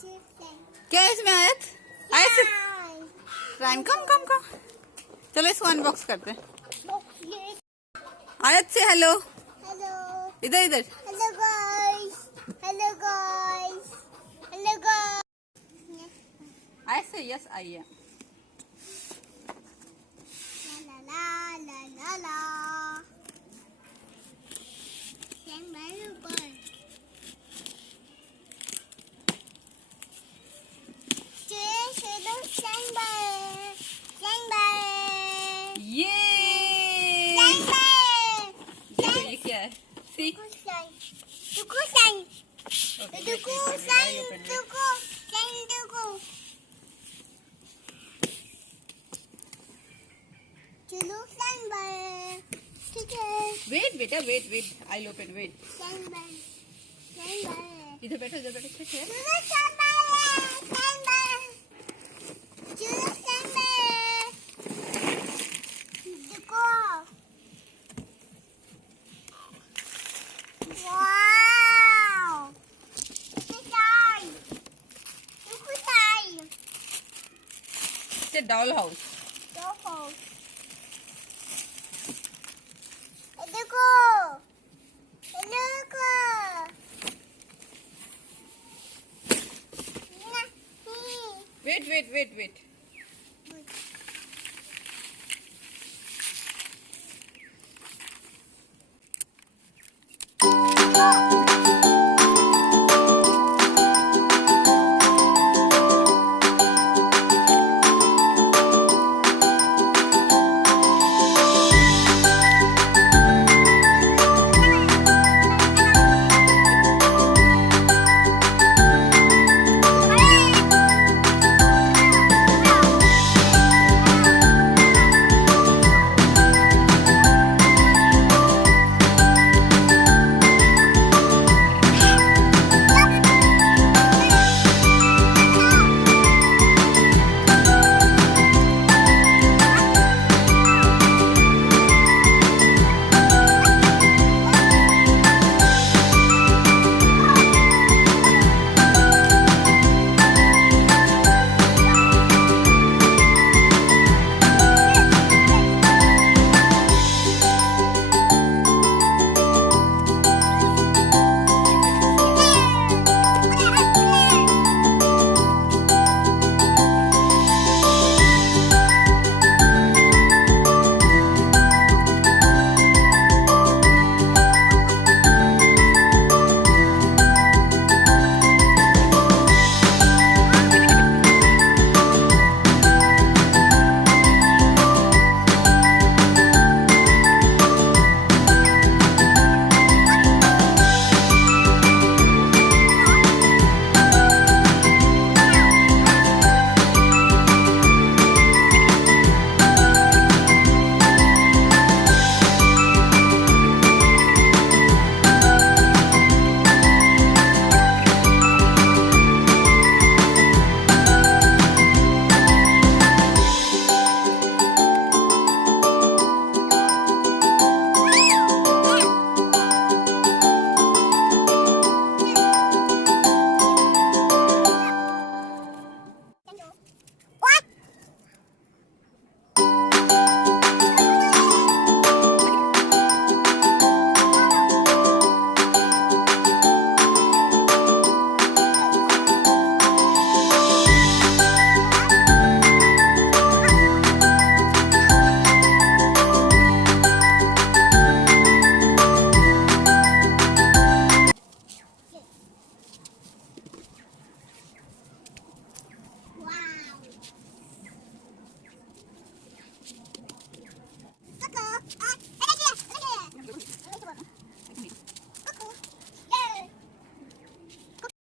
क्या है इसमें आयत? आयत से राइम कम कम कम। चलो इसको अनबॉक्स करते हैं। आयत से हेलो। हेलो इधर इधर। Hello guys, hello guys, hello guys. आयत से यस आई है। ला ला ला ला ला। Stand by the bird. Stand by. Stand by. ये Stand by. देखो ये क्या है? सी Duku sign. Duku sign. Duku sign. Duku. चलो stand by. ठीक है. वेट बेटा wait wait I open wait. Stand by. Stand by. इधर बैठो इधर बैठो ठीक है। चलो stand by. Stand by. चलो stand by. देखो. Wow. Duku sign. It's a doll house. देखो. देखो. देखो. Wait wait wait wait.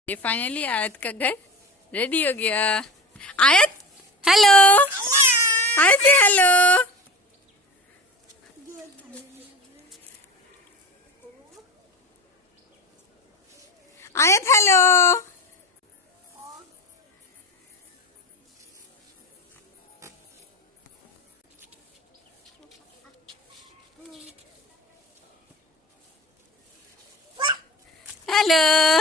ये फाइनली आयत का घर रेडी हो गया। आयत हेलो। आयत से हेलो। आयत हेलो। हेलो।